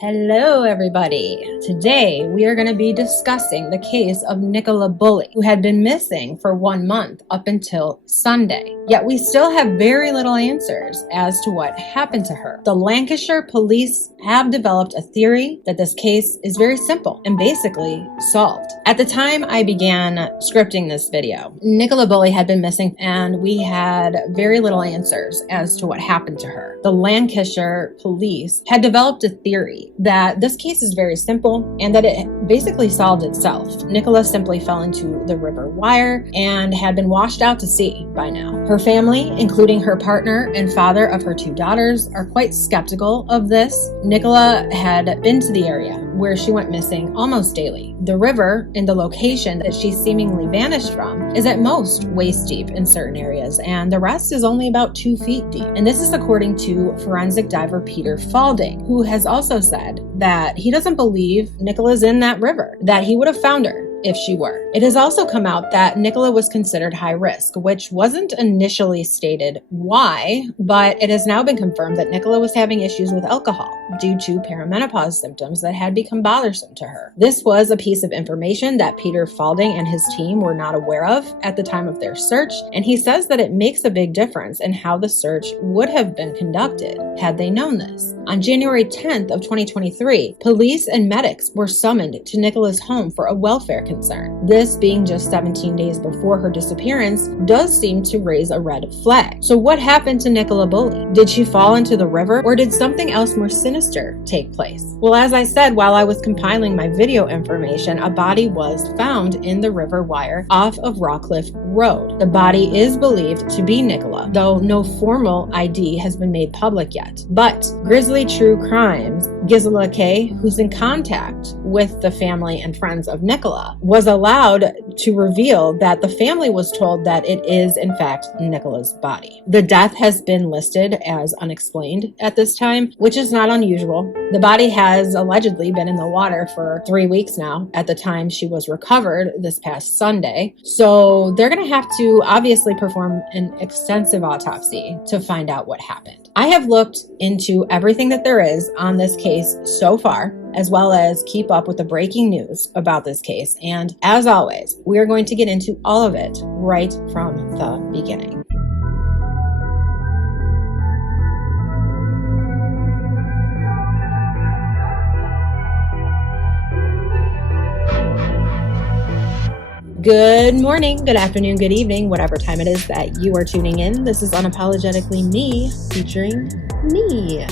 Hello everybody! Today we are going to be discussing the case of Nicola Bulley, who had been missing for 1 month up until Sunday. Yet we still have very little answers as to what happened to her. The Lancashire police have developed a theory that this case is very simple and basically solved. At the time I began scripting this video, Nicola Bulley had been missing and we had very little answers as to what happened to her. The Lancashire police had developed a theory that this case is very simple and that it basically solved itself. Nicola simply fell into the River Wire and had been washed out to sea by now. Her family, including her partner and father of her 2 daughters, are quite skeptical of this. Nicola had been to the area where she went missing almost daily. The river and the location that she seemingly vanished from is at most waist deep in certain areas, and the rest is only about 2 feet deep. And this is according to forensic diver Peter Falding, who has also said that he doesn't believe Nicola's in that river, that he would have found her if she were. It has also come out that Nicola was considered high risk, which wasn't initially stated why, but it has now been confirmed that Nicola was having issues with alcohol due to perimenopause symptoms that had become bothersome to her. This was a piece of information that Peter Falding and his team were not aware of at the time of their search, and he says that it makes a big difference in how the search would have been conducted had they known this. On January 10th of 2023, police and medics were summoned to Nicola's home for a welfare concern. This being just 17 days before her disappearance does seem to raise a red flag. So what happened to Nicola Bulley? Did she fall into the river, or did something else more sinister take place? Well, as I said, while I was compiling my video information, a body was found in the River Wire off of Rockcliffe Road. The body is believed to be Nicola, though no formal ID has been made public yet. But Grizzly True Crimes Gisela K, who's in contact with the family and friends of Nicola, was allowed to reveal that the family was told that it is in fact Nicola's body. The death has been listed as unexplained at this time, which is not unusual. The body has allegedly been in the water for 3 weeks now at the time she was recovered this past Sunday. So they're going to have to obviously perform an extensive autopsy to find out what happened. I have looked into everything that there is on this case so far, as well as keep up with the breaking news about this case. And as always, we are going to get into all of it right from the beginning. Good morning, good afternoon, good evening, whatever time it is that you are tuning in. This is Unapologetically Me, featuring me.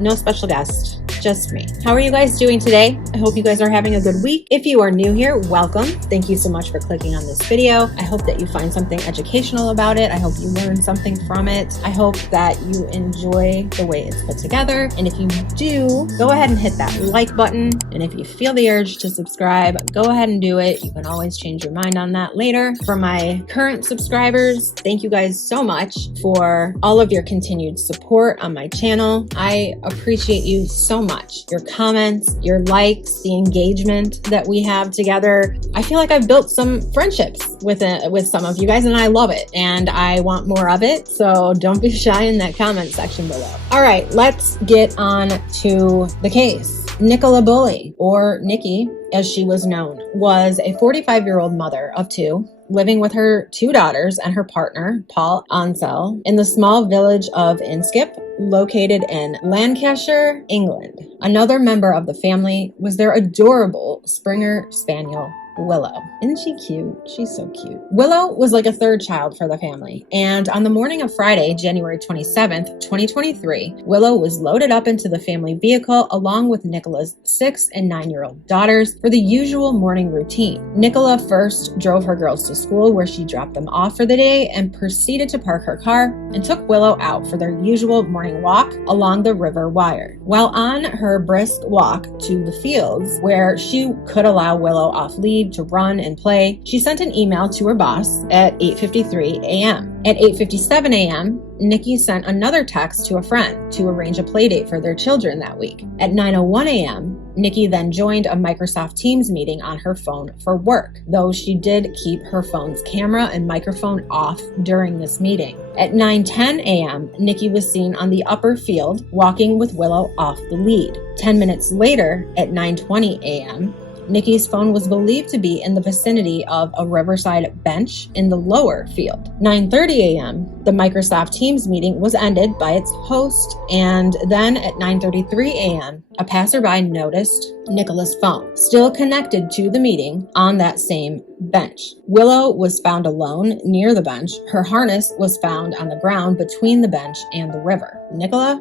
No special guest, just me. How are you guys doing today? I hope you guys are having a good week. If you are new here, welcome. Thank you so much for clicking on this video. I hope that you find something educational about it. I hope you learn something from it. I hope that you enjoy the way it's put together. And if you do, go ahead and hit that like button. And if you feel the urge to subscribe, go ahead and do it. You can always change your mind on that later. For my current subscribers, thank you guys so much for all of your continued support on my channel. I appreciate you so much. Your comments, your likes, the engagement that we have together. I feel like I've built some friendships with some of you guys, and I love it, and I want more of it. So don't be shy in that comment section below. All right, let's get on to the case. Nicola Bulley, or Nikki as she was known, was a 45-year-old mother of 2, living with her 2 daughters and her partner, Paul Ansell, in the small village of Inskip, located in Lancashire, England. Another member of the family was their adorable Springer Spaniel, Willow. Isn't she cute? She's so cute. Willow was like a 3rd child for the family, and on the morning of Friday, January 27th, 2023, Willow was loaded up into the family vehicle along with Nicola's 6 and 9-year-old daughters for the usual morning routine. Nicola first drove her girls to school, where she dropped them off for the day and proceeded to park her car and took Willow out for their usual morning walk along the River Wire. While on her brisk walk to the fields where she could allow Willow off lead to run and play, she sent an email to her boss at 8:53 a.m. At 8:57 a.m., Nikki sent another text to a friend to arrange a play date for their children that week. At 9:01 a.m., Nikki then joined a Microsoft Teams meeting on her phone for work, though she did keep her phone's camera and microphone off during this meeting. At 9:10 a.m., Nikki was seen on the upper field walking with Willow off the lead. 10 minutes later, at 9:20 a.m., Nikki's phone was believed to be in the vicinity of a riverside bench in the lower field. 9:30 a.m., the Microsoft Teams meeting was ended by its host, and then at 9:33 a.m., a passerby noticed Nicola's phone still connected to the meeting on that same bench. Willow was found alone near the bench. Her harness was found on the ground between the bench and the river. Nicola?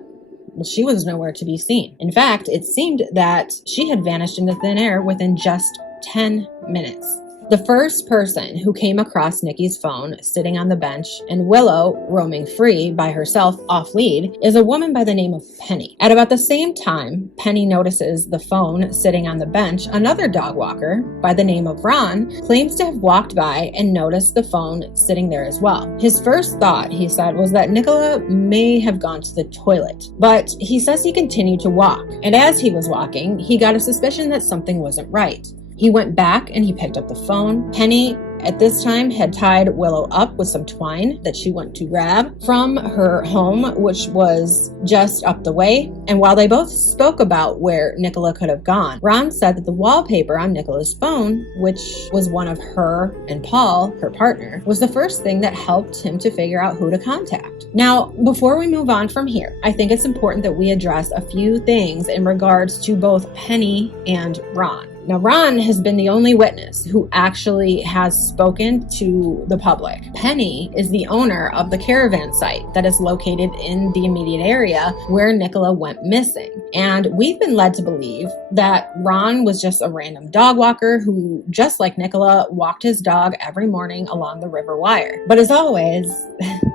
Well, she was nowhere to be seen. In fact, it seemed that she had vanished into thin air within just 10 minutes. The first person who came across Nikki's phone sitting on the bench and Willow roaming free by herself off lead is a woman by the name of Penny. At about the same time Penny notices the phone sitting on the bench, another dog walker by the name of Ron claims to have walked by and noticed the phone sitting there as well. His first thought, he said, was that Nicola may have gone to the toilet, but he says he continued to walk, and as he was walking, he got a suspicion that something wasn't right. He went back and he picked up the phone. Penny, at this time, had tied Willow up with some twine that she went to grab from her home, which was just up the way. And while they both spoke about where Nicola could have gone, Ron said that the wallpaper on Nicola's phone, which was one of her and Paul, her partner, was the first thing that helped him to figure out who to contact. Now, before we move on from here, I think it's important that we address a few things in regards to both Penny and Ron. Now, Ron has been the only witness who actually has spoken to the public. Penny is the owner of the caravan site that is located in the immediate area where Nicola went missing. And we've been led to believe that Ron was just a random dog walker who, just like Nicola, walked his dog every morning along the river wire. But as always,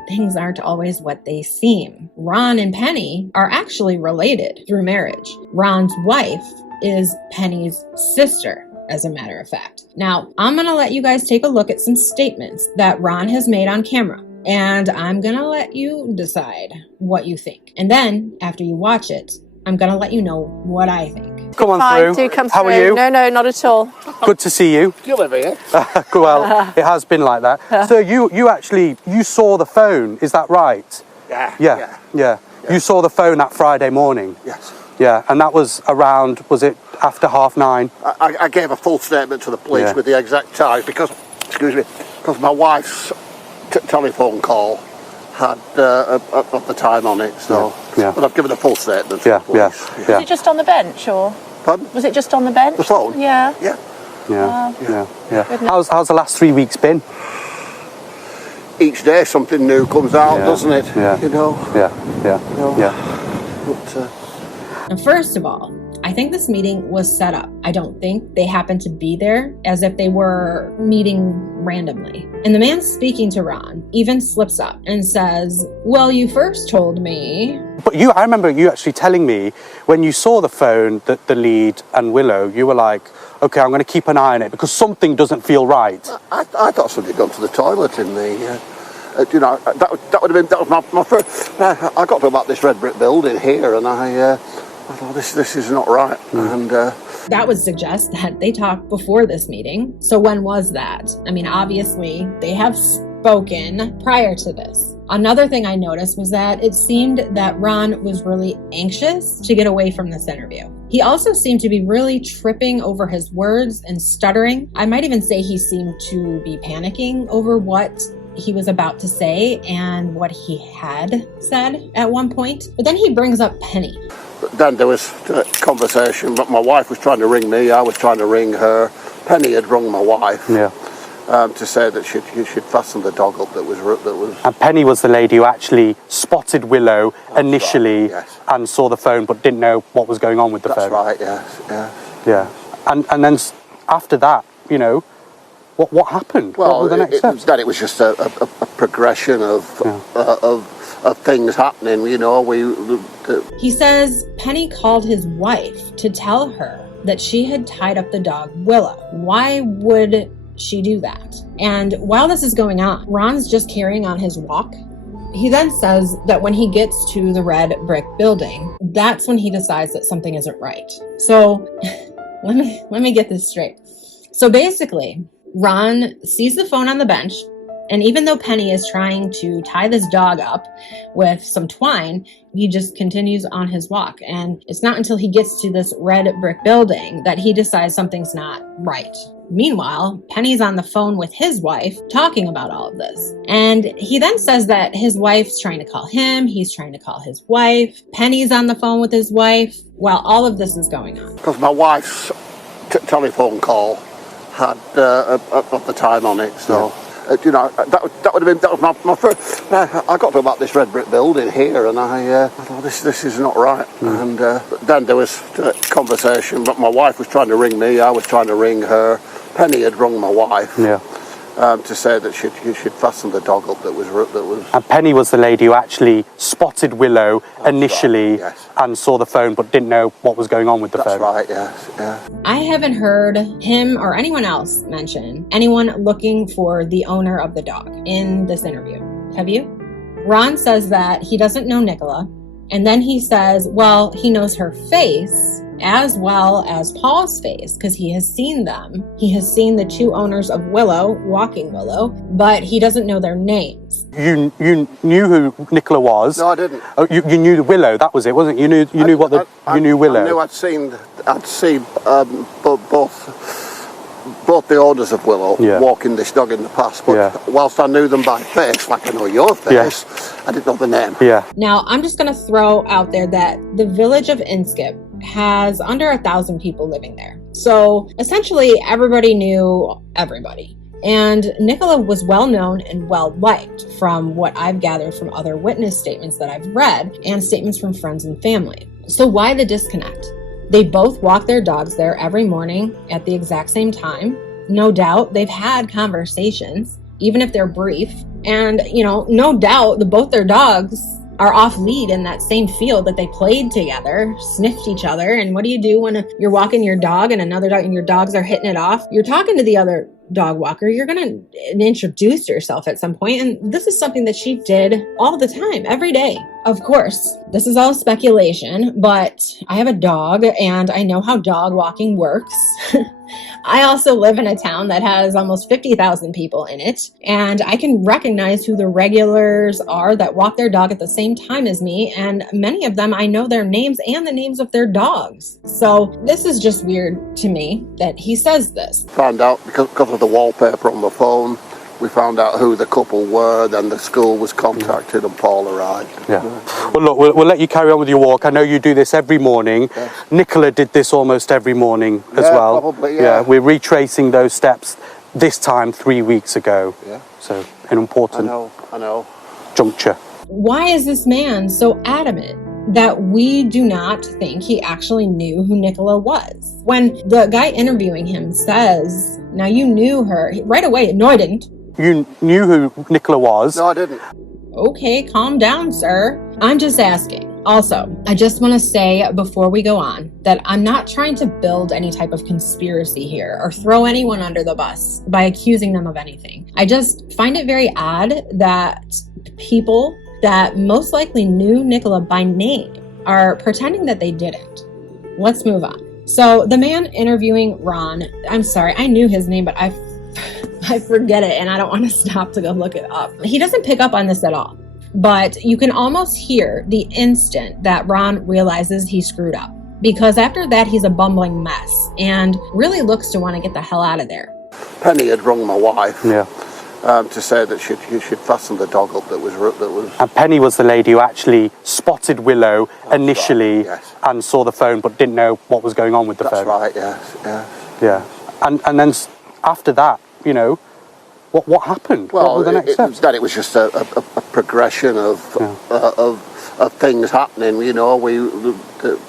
things aren't always what they seem. Ron and Penny are actually related through marriage. Ron's wife is Penny's sister, as a matter of fact. Now, I'm going to let you guys take a look at some statements that Ron has made on camera, and I'm going to let you decide what you think. And then, after you watch it, I'm going to let you know what I think. Come on Fine, through. do come How through. are you? No, not at all. Good to see you. You live here? Well, it has been like that. So you actually saw the phone, is that right? Yeah. You saw the phone that Friday morning? Yes. Yeah, and that was around, was it after 9:30? I gave a full statement to the police with the exact time because my wife's telephone call had the time on it, so but I've given a full statement to the police. Was it just on the bench, or? Pardon? Was it just on the bench? The phone? Yeah. How's the last 3 weeks been? Each day something new comes out, doesn't it? Yeah. You know? But, Now, first of all, I think this meeting was set up. I don't think they happened to be there as if they were meeting randomly. And the man speaking to Ron even slips up and says, well, you first told me. But I remember you actually telling me when you saw the phone, the lead and Willow, you were like, okay, I'm going to keep an eye on it because something doesn't feel right. I thought somebody had gone to the toilet in the... that would have been my first. I got to about this red brick building here, and I thought this is not right. And that would suggest that they talked before this meeting. So when was that? I mean, obviously they have spoken prior to this. Another thing I noticed was that it seemed that Ron was really anxious to get away from this interview. He also seemed to be really tripping over his words and stuttering. I might even say he seemed to be panicking over what he was about to say and what he had said at one point. But then he brings up Penny. Then there was a conversation, but my wife was trying to ring me, I was trying to ring her. Penny had rung my wife to say that she'd fastened the dog up that was... And Penny was the lady who actually spotted Willow initially and saw the phone but didn't know what was going on with the phone. That's right, yes. Yeah. And then after that, what happened? Well, what were the next steps? Then it was just a progression of things happening, He says Penny called his wife to tell her that she had tied up the dog Willow. Why would she do that? And while this is going on, Ron's just carrying on his walk. He then says that when he gets to the red brick building, that's when he decides that something isn't right. So let me get this straight. So basically, Ron sees the phone on the bench, and even though Penny is trying to tie this dog up with some twine, he just continues on his walk. And it's not until he gets to this red brick building that he decides something's not right. Meanwhile, Penny's on the phone with his wife talking about all of this. And he then says that his wife's trying to call him, he's trying to call his wife. Penny's on the phone with his wife while all of this is going on. Because my wife's telephone call had at the time on it, so... that was my first. I got to about this red brick building here, and I thought this is not right. And then there was a conversation, but my wife was trying to ring me, I was trying to ring her. Penny had rung my wife. To say that she'd fastened the dog up that was. And Penny was the lady who actually spotted Willow initially, right, yes. And saw the phone but didn't know what was going on with the phone. That's right, yes, yeah. I haven't heard him or anyone else mention anyone looking for the owner of the dog in this interview. Have you? Ron says that he doesn't know Nicola, and then he says, well, he knows her face as well as Paul's face because he has seen them. He has seen the two owners of Willow, walking Willow, but he doesn't know their names. You knew who Nicola was? No, I didn't. Oh, you knew the Willow, that was it, wasn't it? You knew Willow. I knew I'd seen both the owners of Willow walking this dog in the past, but whilst I knew them by face, like I know your face, I didn't know the name. Now, I'm just going to throw out there that the village of Inskip has under 1,000 people living there. So essentially, everybody knew everybody. And Nicola was well known and well liked from what I've gathered from other witness statements that I've read and statements from friends and family. So why the disconnect? They both walk their dogs there every morning at the exact same time. No doubt they've had conversations, even if they're brief. And, no doubt both their dogs are off lead in that same field that they played together, sniffed each other. And what do you do when you're walking your dog and another dog and your dogs are hitting it off? You're talking to the other dog walker. You're going to introduce yourself at some point. And this is something that she did all the time, every day. Of course, this is all speculation, but I have a dog and I know how dog walking works. I also live in a town that has almost 50,000 people in it, and I can recognize who the regulars are that walk their dog at the same time as me, and many of them I know their names and the names of their dogs. So this is just weird to me that he says this. Found out because of the wallpaper on the phone. We found out who the couple were, then the school was contacted and Paul arrived. Well, look, we'll let you carry on with your walk. I know you do this every morning. Nicola did this almost every morning as well. Probably, we're retracing those steps this time 3 weeks ago. So an important I know. juncture. Why is this man so adamant that we do not think he actually knew who Nicola was? When the guy interviewing him says, now you knew her, right away, no, I didn't. You knew who Nicola was? No, I didn't. Okay, calm down, sir. I'm just asking. Also, I just want to say before we go on that I'm not trying to build any type of conspiracy here or throw anyone under the bus by accusing them of anything. I just find it very odd that people that most likely knew Nicola by name are pretending that they didn't. Let's move on. So the man interviewing Ron, I'm sorry, I knew his name, but I forget it and I don't want to stop to go look it up. He doesn't pick up on this at all, but you can almost hear the instant that Ron realizes he screwed up, because after that he's a bumbling mess and really looks to want to get the hell out of there. Penny had rung my wife. To say that she'd fastened the dog up that was. And Penny was the lady who actually spotted Willow initially, and saw the phone but didn't know what was going on with the phone. That's right, yes. And then after that, what happened? Well, what were the next steps? It was just a progression of things happening. We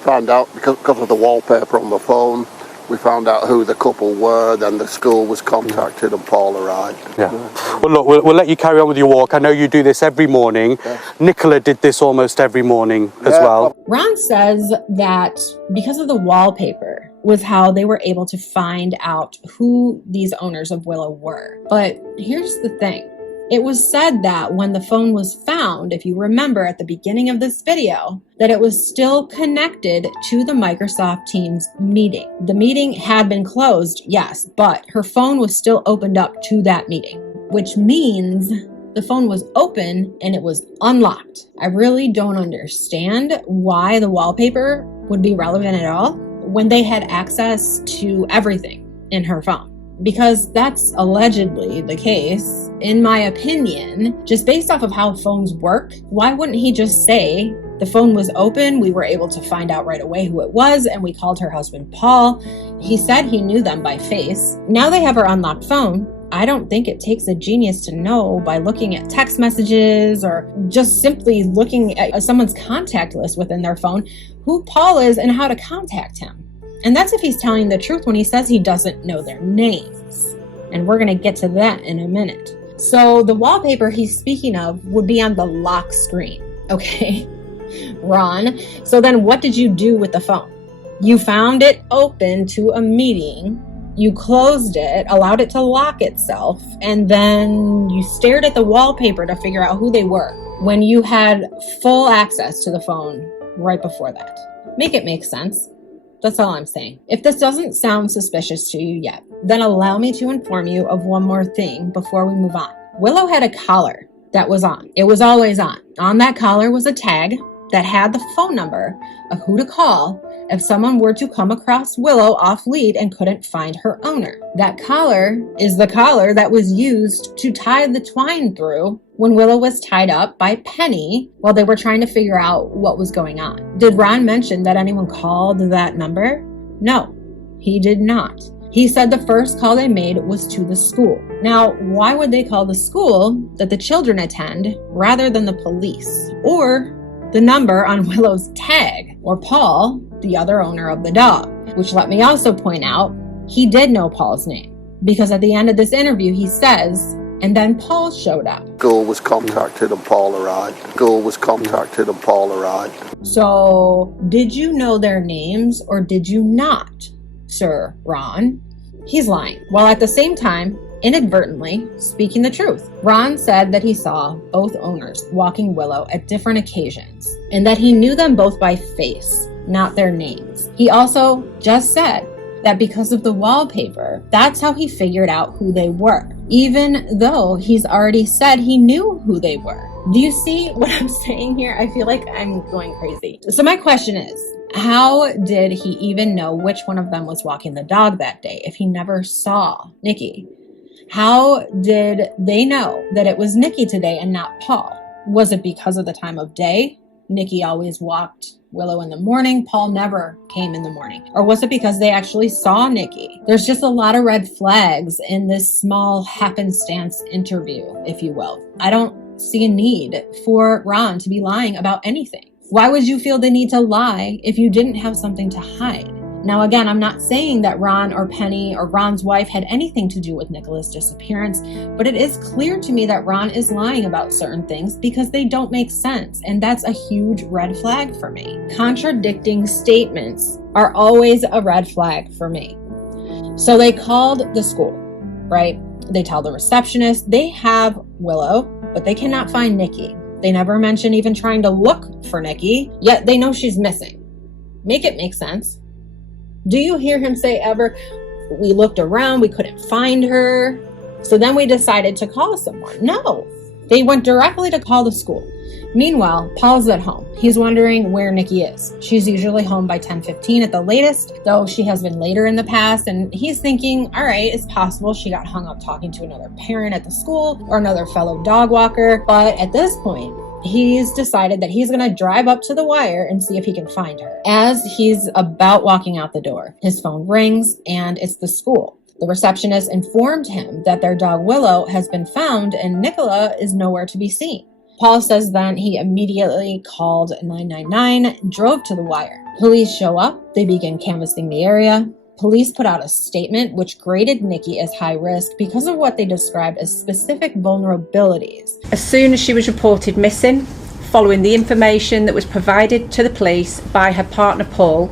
found out because of the wallpaper on the phone. We found out who the couple were, then the school was contacted and Paul arrived. Well, look, we'll let you carry on with your walk. I know you do this every morning. Nicola did this almost every morning as well. Ron says that because of the wallpaper was how they were able to find out who these owners of Willow were. But here's the thing. It was said that when the phone was found, if you remember at the beginning of this video, that it was still connected to the Microsoft Teams meeting. The meeting had been closed, yes, but her phone was still opened up to that meeting, which means the phone was open and it was unlocked. I really don't understand why the wallpaper would be relevant at all when they had access to everything in her phone. Because that's allegedly the case. In my opinion, just based off of how phones work, why wouldn't he just say the phone was open, we were able to find out right away who it was, and we called her husband Paul. He said he knew them by face. Now they have her unlocked phone. I don't think it takes a genius to know by looking at text messages or just simply looking at someone's contact list within their phone who Paul is and how to contact him. And that's if he's telling the truth when he says he doesn't know their names. And we're going to get to that in a minute. So the wallpaper he's speaking of would be on the lock screen. Okay, Ron. So then what did you do with the phone? You found it open to a meeting. You closed it, allowed it to lock itself, and then you stared at the wallpaper to figure out who they were when you had full access to the phone right before that. Make it make sense. That's all I'm saying. If this doesn't sound suspicious to you yet, then allow me to inform you of one more thing before we move on. Willow had a collar that was on. It was always on. On that collar was a tag that had the phone number of who to call if someone were to come across Willow off lead and couldn't find her owner. That collar is the collar that was used to tie the twine through when Willow was tied up by Penny while they were trying to figure out what was going on. Did Ron mention that anyone called that number? No, he did not. He said the first call they made was to the school. Now, why would they call the school that the children attend rather than the police or the number on Willow's tag or Paul, the other owner of the dog? Which, let me also point out, he did know Paul's name because at the end of this interview he says, and then Paul showed up. School was contacted and Paul arrived. School was contacted and Paul arrived. So, did you know their names or did you not, Sir Ron? He's lying, while at the same time, inadvertently speaking the truth. Ron said that he saw both owners walking Willow at different occasions and that he knew them both by face, not their names. He also just said that because of the wallpaper, that's how he figured out who they were, even though he's already said he knew who they were. Do you see what I'm saying here? I feel like I'm going crazy. So my question is, how did he even know which one of them was walking the dog that day if he never saw Nikki? How did they know that it was Nikki today and not Paul? Was it because of the time of day? Nikki always walked Willow in the morning. Paul never came in the morning. Or was it because they actually saw Nikki? There's just a lot of red flags in this small happenstance interview, if you will. I don't see a need for Ron to be lying about anything. Why would you feel the need to lie if you didn't have something to hide? Now, again, I'm not saying that Ron or Penny or Ron's wife had anything to do with Nicola's disappearance, but it is clear to me that Ron is lying about certain things because they don't make sense, and that's a huge red flag for me. Contradicting statements are always a red flag for me. So they called the school, right? They tell the receptionist they have Willow, but they cannot find Nikki. They never mention even trying to look for Nikki, yet they know she's missing. Make it make sense. Do you hear him say ever, we looked around, we couldn't find her, so then we decided to call someone? No, they went directly to call the school. Meanwhile, Paul's at home. He's wondering where Nikki is. She's usually home by 10:15 at the latest, though she has been later in the past, and he's thinking, all right, it's possible she got hung up talking to another parent at the school or another fellow dog walker, but at this point, he's decided that he's going to drive up to the wire and see if he can find her. As he's about walking out the door, his phone rings and it's the school. The receptionist informed him that their dog Willow has been found and Nicola is nowhere to be seen. Paul says then he immediately called 999, drove to the wire. Police show up, they begin canvassing the area. Police put out a statement which graded Nikki as high risk because of what they described as specific vulnerabilities. As soon as she was reported missing, following the information that was provided to the police by her partner Paul,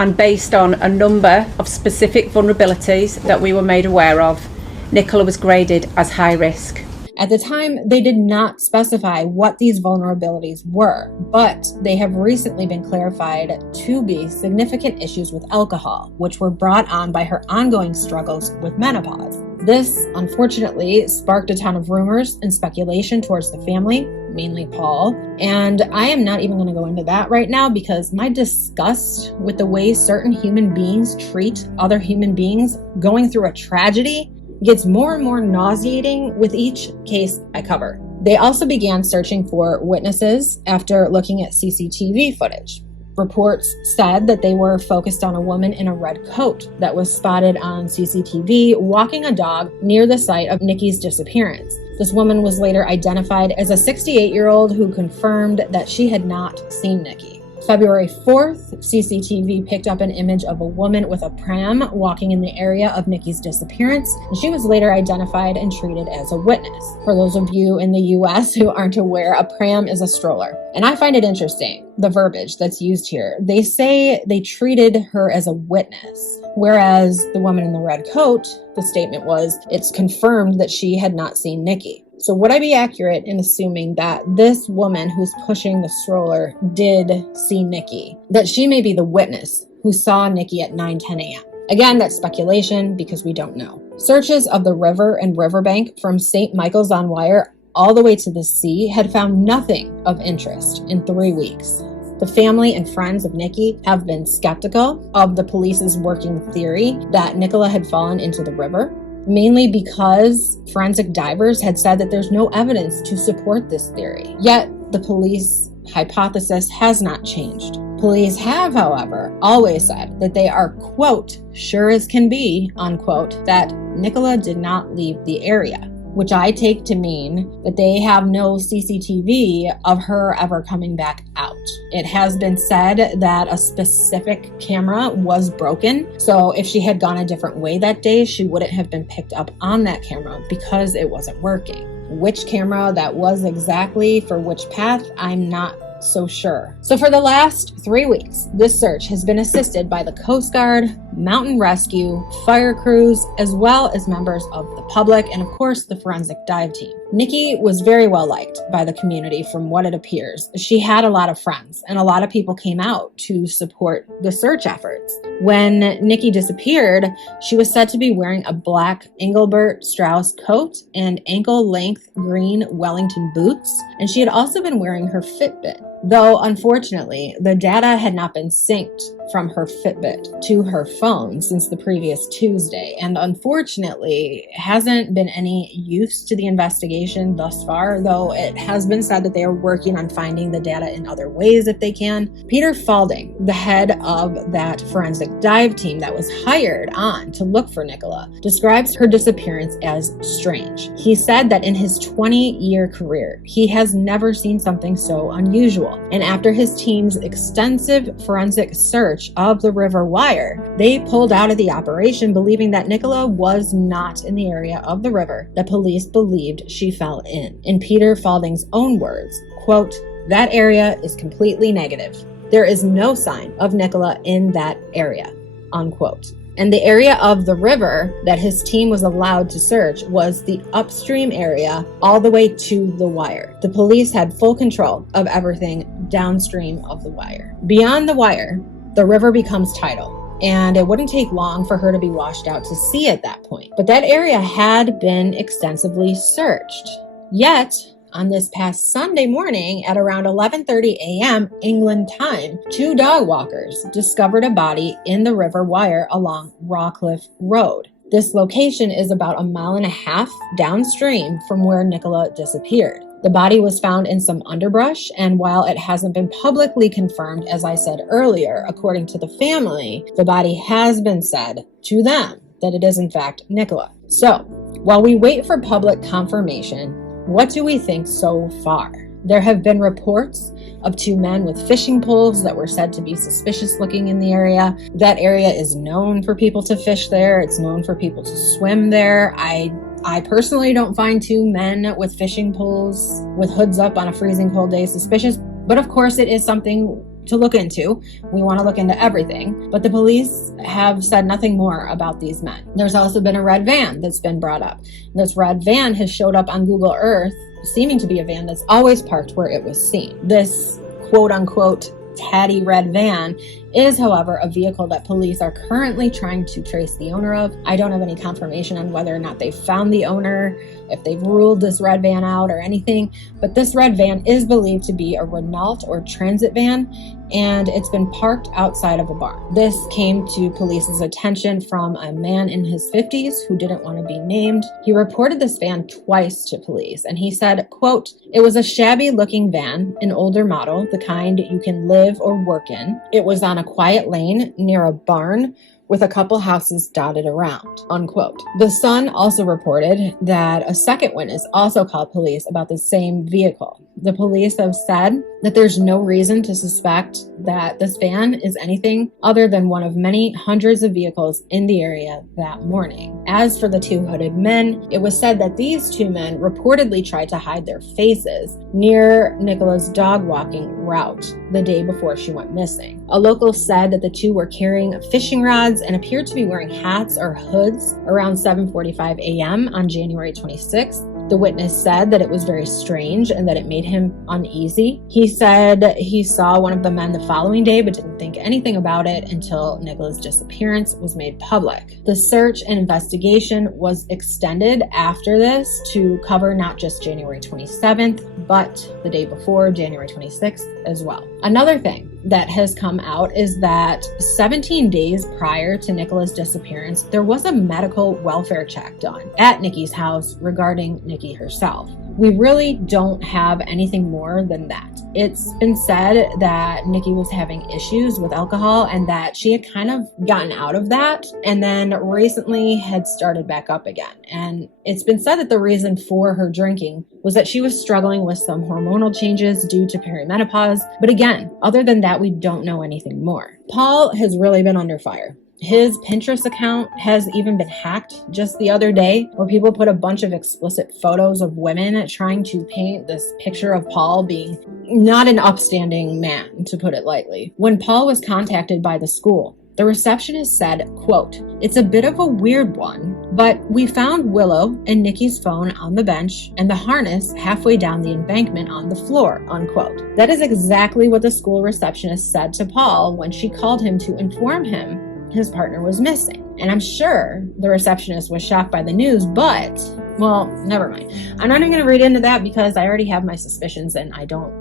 and based on a number of specific vulnerabilities that we were made aware of, Nicola was graded as high risk. At the time, they did not specify what these vulnerabilities were, but they have recently been clarified to be significant issues with alcohol, which were brought on by her ongoing struggles with menopause. This, unfortunately, sparked a ton of rumors and speculation towards the family, mainly Paul, and I am not even going to go into that right now because my disgust with the way certain human beings treat other human beings going through a tragedy gets more and more nauseating with each case I cover. They also began searching for witnesses after looking at CCTV footage. Reports said that they were focused on a woman in a red coat that was spotted on CCTV walking a dog near the site of Nikki's disappearance. This woman was later identified as a 68-year-old who confirmed that she had not seen Nikki. February 4th, CCTV picked up an image of a woman with a pram walking in the area of Nikki's disappearance, and she was later identified and treated as a witness. For those of you in the US who aren't aware, a pram is a stroller. And I find it interesting, the verbiage that's used here. They say they treated her as a witness, whereas the woman in the red coat, the statement was, it's confirmed that she had not seen Nikki. So would I be accurate in assuming that this woman who's pushing the stroller did see Nikki, that she may be the witness who saw Nikki at 9:10 a.m.? Again, that's speculation because we don't know. Searches of the river and riverbank from St. Michael's on Wire all the way to the sea had found nothing of interest in 3 weeks. The family and friends of Nikki have been skeptical of the police's working theory that Nicola had fallen into the river, mainly because forensic divers had said that there's no evidence to support this theory. Yet, the police hypothesis has not changed. Police have, however, always said that they are, quote, sure as can be, unquote, that Nicola did not leave the area, which I take to mean that they have no CCTV of her ever coming back out. It has been said that a specific camera was broken, so if she had gone a different way that day, she wouldn't have been picked up on that camera because it wasn't working. Which camera that was exactly for which path, I'm not so sure. So for the last 3 weeks, this search has been assisted by the Coast Guard, mountain rescue, fire crews, as well as members of the public, and of course the forensic dive team. Nikki was very well liked by the community from what it appears. She had a lot of friends, and a lot of people came out to support the search efforts. When Nikki disappeared, she was said to be wearing a black Engelbert Strauss coat and ankle-length green Wellington boots, and she had also been wearing her Fitbit. Though, unfortunately, the data had not been synced from her Fitbit to her phone since the previous Tuesday, and unfortunately hasn't been any use to the investigation thus far, though it has been said that they are working on finding the data in other ways if they can. Peter Falding, the head of that forensic dive team that was hired on to look for Nicola, describes her disappearance as strange. He said that in his 20-year career, he has never seen something so unusual, and after his team's extensive forensic search of the River Wire, they pulled out of the operation believing that Nicola was not in the area of the river that police believed she fell in. In Peter Falding's own words, quote, that area is completely negative. There is no sign of Nicola in that area, unquote. And the area of the river that his team was allowed to search was the upstream area all the way to the wire. The police had full control of everything downstream of the wire. Beyond the wire, the river becomes tidal, and it wouldn't take long for her to be washed out to sea at that point. But that area had been extensively searched. Yet, on this past Sunday morning at around 11:30 a.m. England time, 2 dog walkers discovered a body in the River Wire along Rawcliffe Road. This location is about 1.5 miles downstream from where Nicola disappeared. The body was found in some underbrush, and while it hasn't been publicly confirmed, as I said earlier, according to the family, the body has been said to them that it is in fact Nicola. So, while we wait for public confirmation, what do we think so far? There have been reports of 2 men with fishing poles that were said to be suspicious looking in the area. That area is known for people to fish there. It's known for people to swim there. I personally don't find 2 men with fishing poles with hoods up on a freezing cold day suspicious, but of course it is something to look into. We want to look into everything. But the police have said nothing more about these men. There's also been a red van that's been brought up. This red van has showed up on Google Earth, seeming to be a van that's always parked where it was seen. This quote-unquote tatty red van is, however, a vehicle that police are currently trying to trace the owner of. I don't have any confirmation on whether or not they found the owner, if they've ruled this red van out or anything, but this red van is believed to be a Renault or transit van, and it's been parked outside of a bar. This came to police's attention from a man in his 50s who didn't want to be named. He reported this van twice to police, and he said, quote, "It was a shabby looking van, an older model, the kind you can live or work in. It was on a quiet lane near a barn with a couple houses dotted around," unquote. The Sun also reported that a second witness also called police about the same vehicle. The police have said that there's no reason to suspect that this van is anything other than one of many hundreds of vehicles in the area that morning. As for the two hooded men, it was said that these two men reportedly tried to hide their faces near Nicola's dog walking route the day before she went missing. A local said that the two were carrying fishing rods and appeared to be wearing hats or hoods around 7:45 a.m. on January 26th. The witness said that it was very strange and that it made him uneasy. He said he saw one of the men the following day but didn't think anything about it until Nicola's disappearance was made public. The search and investigation was extended after this to cover not just January 27th, but the day before, January 26th as well. Another thing that has come out is that 17 days prior to Nicola's disappearance, there was a medical welfare check done at Nikki's house regarding Nikki herself. We really don't have anything more than that. It's been said that Nikki was having issues with alcohol and that she had kind of gotten out of that and then recently had started back up again. And it's been said that the reason for her drinking was that she was struggling with some hormonal changes due to perimenopause. But again, other than that, we don't know anything more. Paul has really been under fire. His Pinterest account has even been hacked just the other day, where people put a bunch of explicit photos of women trying to paint this picture of Paul being not an upstanding man, to put it lightly. When Paul was contacted by the school, the receptionist said, quote, "It's a bit of a weird one, but we found Willow and Nikki's phone on the bench and the harness halfway down the embankment on the floor," unquote. That is exactly what the school receptionist said to Paul when she called him to inform him his partner was missing. And I'm sure the receptionist was shocked by the news, but, well, never mind. I'm not even going to read into that because I already have my suspicions and I don't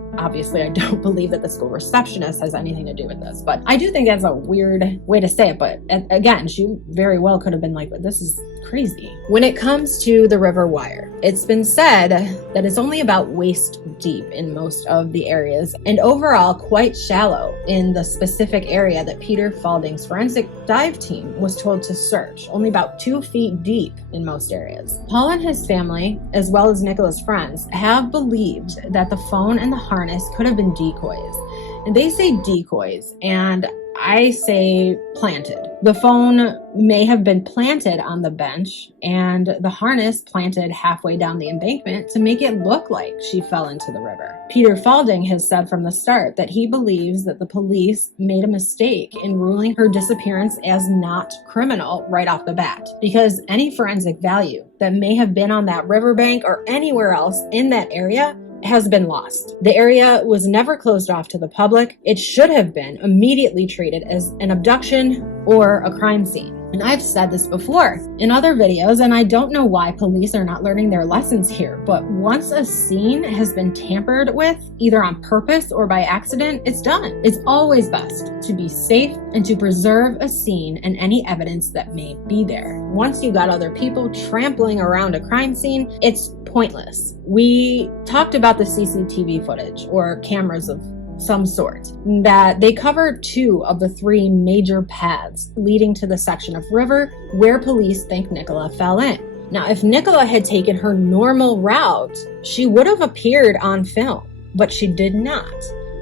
believe that the school receptionist has anything to do with this. But I do think that's a weird way to say it. But again, she very well could have been like, this is crazy. When it comes to the river wire, it's been said that it's only about waist deep in most of the areas and overall quite shallow in the specific area that Peter Falding's forensic dive team was told to search, only about 2 feet deep in most areas. Paul and his family, as well as Nicola's friends, have believed that the phone and the harness could have been decoys. And they say decoys, and I say planted. The phone may have been planted on the bench and the harness planted halfway down the embankment to make it look like she fell into the river. Peter Falding has said from the start that he believes that the police made a mistake in ruling her disappearance as not criminal right off the bat, because any forensic value that may have been on that riverbank or anywhere else in that area has been lost. The area was never closed off to the public. It should have been immediately treated as an abduction or a crime scene. And I've said this before in other videos, and I don't know why police are not learning their lessons here, but once a scene has been tampered with, either on purpose or by accident, it's done. It's always best to be safe and to preserve a scene and any evidence that may be there. Once you got other people trampling around a crime scene, it's pointless. We talked about the CCTV footage or cameras of some sort, that they cover 2 of the 3 major paths leading to the section of river where police think Nicola fell in. Now, if Nicola had taken her normal route, she would have appeared on film, but she did not.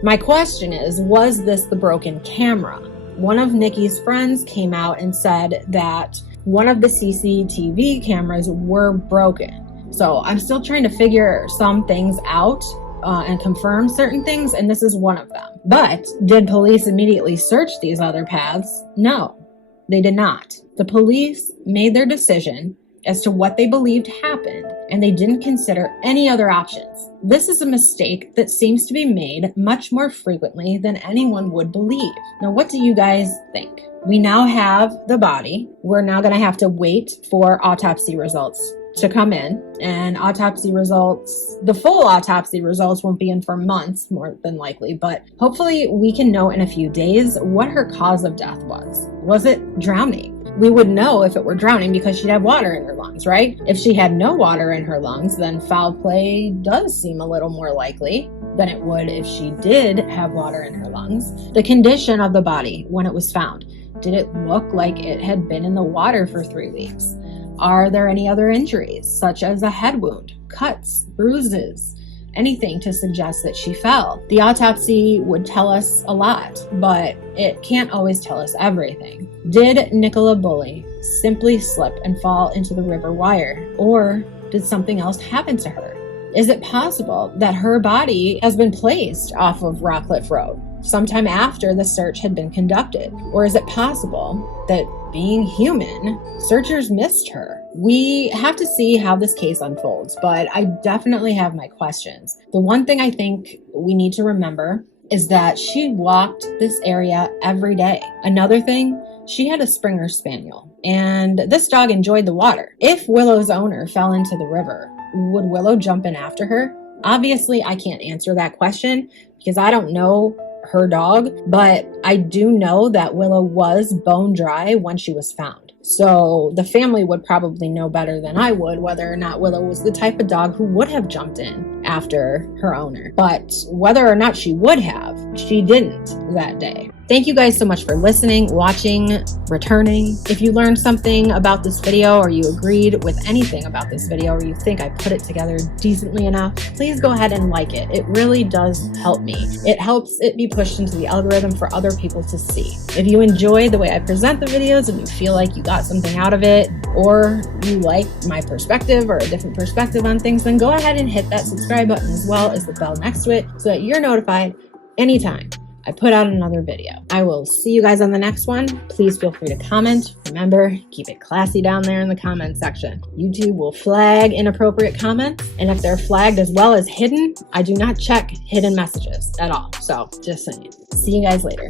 My question is, was this the broken camera? One of Nikki's friends came out and said that one of the CCTV cameras were broken. So I'm still trying to figure some things out and confirm certain things, and this is one of them. But did police immediately search these other paths? No, they did not. The police made their decision as to what they believed happened, and they didn't consider any other options. This is a mistake that seems to be made much more frequently than anyone would believe. Now, what do you guys think? We now have the body. We're now going to have to wait for autopsy results to come in, and autopsy results, the full autopsy results won't be in for months, more than likely, but hopefully we can know in a few days what her cause of death was. Was it drowning? We would know if it were drowning because she'd have water in her lungs, right? If she had no water in her lungs, then foul play does seem a little more likely than it would if she did have water in her lungs. The condition of the body when it was found, did it look like it had been in the water for 3 weeks? Are there any other injuries, such as a head wound, cuts, bruises, anything to suggest that she fell? The autopsy would tell us a lot, but it can't always tell us everything. Did Nicola Bulley simply slip and fall into the river Wire, or did something else happen to her? Is it possible that her body has been placed off of Rockcliffe Road sometime after the search had been conducted? Or is it possible that, being human, searchers missed her? We have to see how this case unfolds, but I definitely have my questions. The one thing I think we need to remember is that she walked this area every day. Another thing, she had a Springer Spaniel, and this dog enjoyed the water. If Willow's owner fell into the river, would Willow jump in after her? Obviously, I can't answer that question because I don't know her dog, but I do know that Willow was bone dry when she was found. So the family would probably know better than I would whether or not Willow was the type of dog who would have jumped in after her owner. But whether or not she would have, she didn't that day. Thank you guys so much for listening, watching, returning. If you learned something about this video, or you agreed with anything about this video, or you think I put it together decently enough, please go ahead and like it. It really does help me. It helps it be pushed into the algorithm for other people to see. If you enjoy the way I present the videos and you feel like you got something out of it, or you like my perspective or a different perspective on things, then go ahead and hit that subscribe button as well as the bell next to it so that you're notified anytime I put out another video. I will see you guys on the next one. Please feel free to comment. Remember, keep it classy down there in the comment section. YouTube will flag inappropriate comments, and if they're flagged as well as hidden, I do not check hidden messages at all. So just saying. See you guys later.